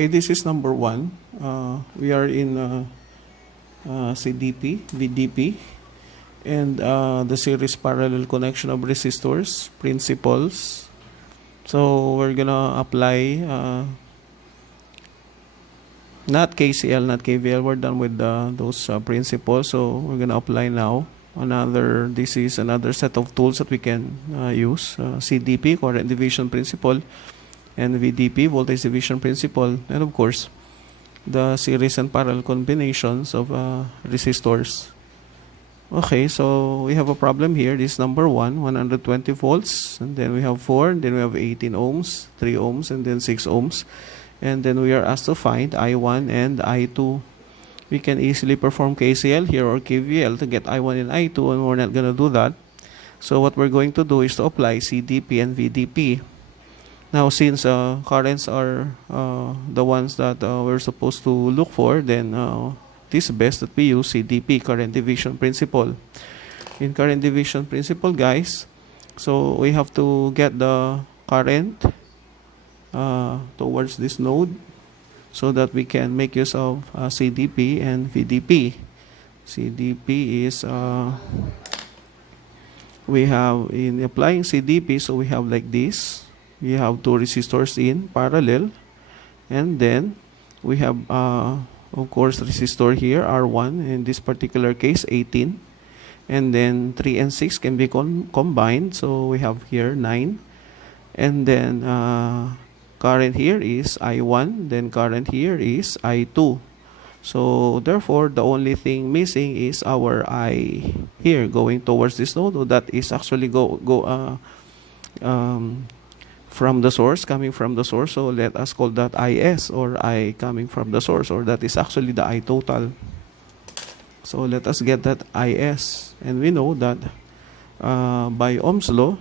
Okay, this is number 1. We are in CDP, VDP, and the series parallel connection of resistors, principles. So we're gonna apply not KCL, not KVL. We're done with those principles. So we're gonna apply now this is another set of tools that we can use. CDP, current division principle, and VDP, voltage division principle, and of course the series and parallel combinations of resistors. Okay, so we have a problem here. This is number 1, 120 volts, and then we have 4, and then we have 18 ohms, 3 ohms, and then 6 ohms. And then we are asked to find I1 and I2. We can easily perform KCL here or KVL to get I1 and I2, and we're not going to do that. So what we're going to do is to apply CDP and VDP. Now, since currents are the ones that we're supposed to look for, then it is best that we use CDP, current division principle. In current division principle, guys, so we have to get the current towards this node so that we can make use of CDP and VDP. CDP is, we have in applying CDP, so we have like this. We have 2 resistors in parallel, and then we have of course resistor here R1, in this particular case 18, and then 3 and 6 can be combined, so we have here 9, and then current here is I1, then current here is I2. So therefore the only thing missing is our I here going towards this node. So that is actually from the source, coming from the source. So let us call that IS, or I coming from the source, or that is actually the I total. So let us get that IS, and we know that by Ohm's law,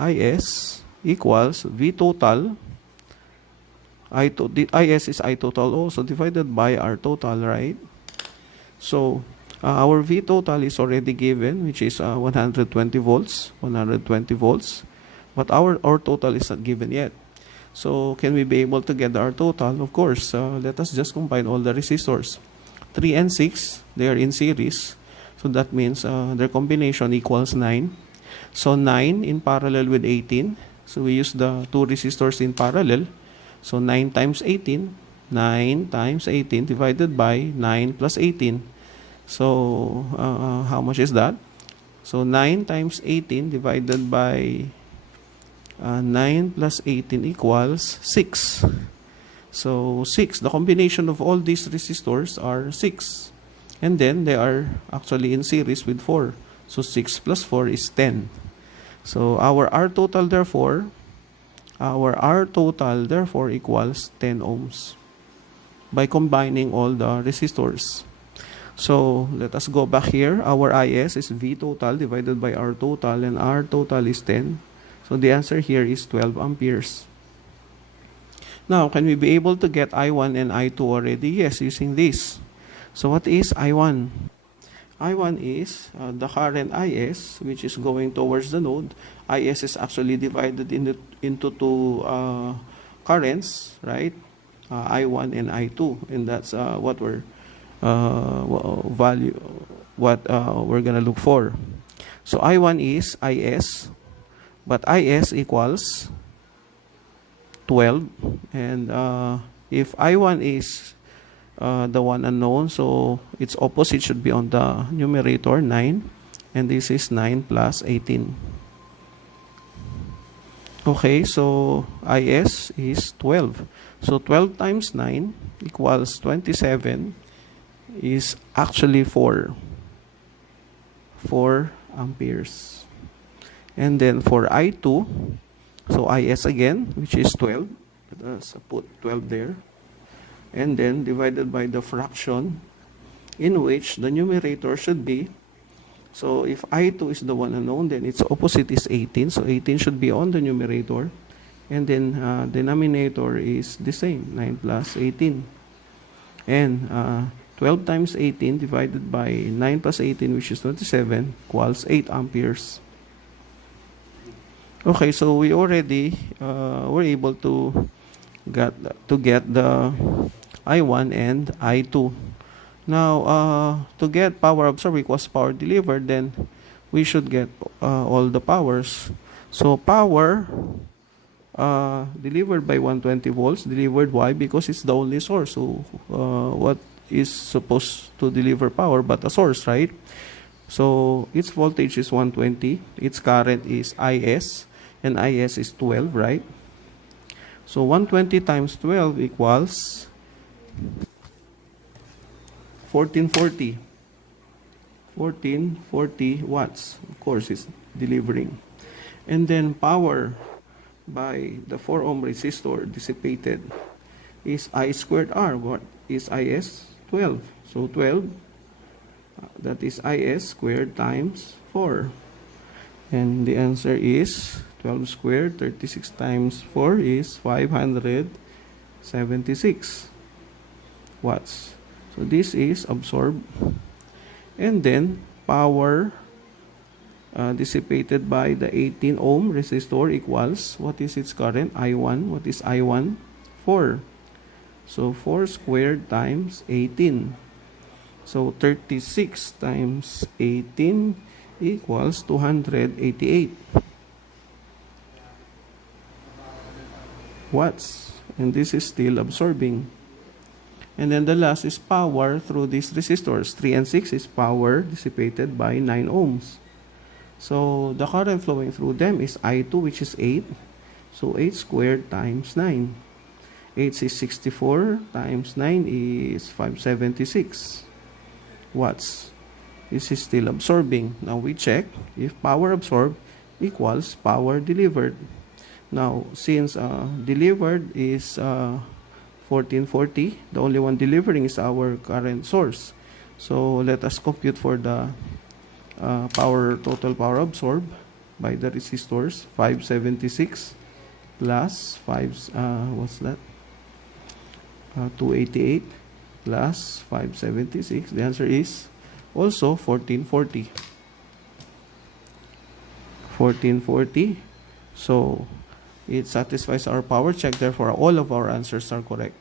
IS equals V total. IS is I total also divided by R total, right? So our V total is already given, which is 120 volts, 120 volts. But our total is not given yet. So can we be able to get our total? Of course, let us just combine all the resistors. 3 and 6, they are in series. So that means their combination equals 9. So 9 in parallel with 18. So we use the 2 resistors in parallel. So 9 times 18. 9 times 18 divided by 9 plus 18. So how much is that? So 9 times 18 divided by 9 plus 18 equals 6. So 6, the combination of all these resistors are 6. And then they are actually in series with 4. So 6 plus 4 is 10. So our R total therefore equals 10 ohms by combining all the resistors. So let us go back here. Our IS is V total divided by R total, and R total is 10. So the answer here is 12 amperes. Now, can we be able to get I1 and I2 already? Yes, using this. So what is I1? I1 is the current IS, which is going towards the node. IS is actually divided into 2 currents, right? I1 and I2, and that's what we're we're gonna look for. So I1 is IS, but IS equals 12, and if I1 is the one unknown, so its opposite should be on the numerator, 9, and this is 9 plus 18. Okay, so IS is 12. So 12 times 9 equals 27, is actually 4 amperes. And then for I2, so IS again, which is 12. Let us put 12 there. And then divided by the fraction in which the numerator should be. So if I2 is the one unknown, then its opposite is 18. So 18 should be on the numerator. And then denominator is the same, 9 plus 18. And 12 times 18 divided by 9 plus 18, which is 27, equals 8 amperes. Okay, so we already were able to to get the I1 and I2. Now, to get power absorbed equals power delivered, then we should get all the powers. So power delivered by 120 volts, delivered, why? Because it's the only source. So what is supposed to deliver power but a source, right? So its voltage is 120, its current is IS, and IS is 12, right? So 120 times 12 equals 1440. 1440 watts. Of course, it's delivering. And then power by the 4 ohm resistor dissipated is I squared R. What is IS? 12. So 12, that is IS squared times 4. And the answer is 12 squared, 36 times 4 is 576 watts. So this is absorbed. And then power dissipated by the 18 ohm resistor equals, what is its current? I1. What is I1? 4. So 4 squared times 18. So 36 times 18 equals 288 watts. And this is still absorbing. And then the last is power through these resistors. 3 and 6 is power dissipated by 9 ohms. So the current flowing through them is I2, which is 8. So 8 squared times 9. 8 is 64 times 9 is 576 watts. This is still absorbing. Now we check if power absorbed equals power delivered. Now since delivered is 1440, the only one delivering is our current source. So let us compute for the total power absorbed by the resistors. 576 plus 288 plus 576. The answer is also 1440. 1440. So it satisfies our power check. Therefore, all of our answers are correct.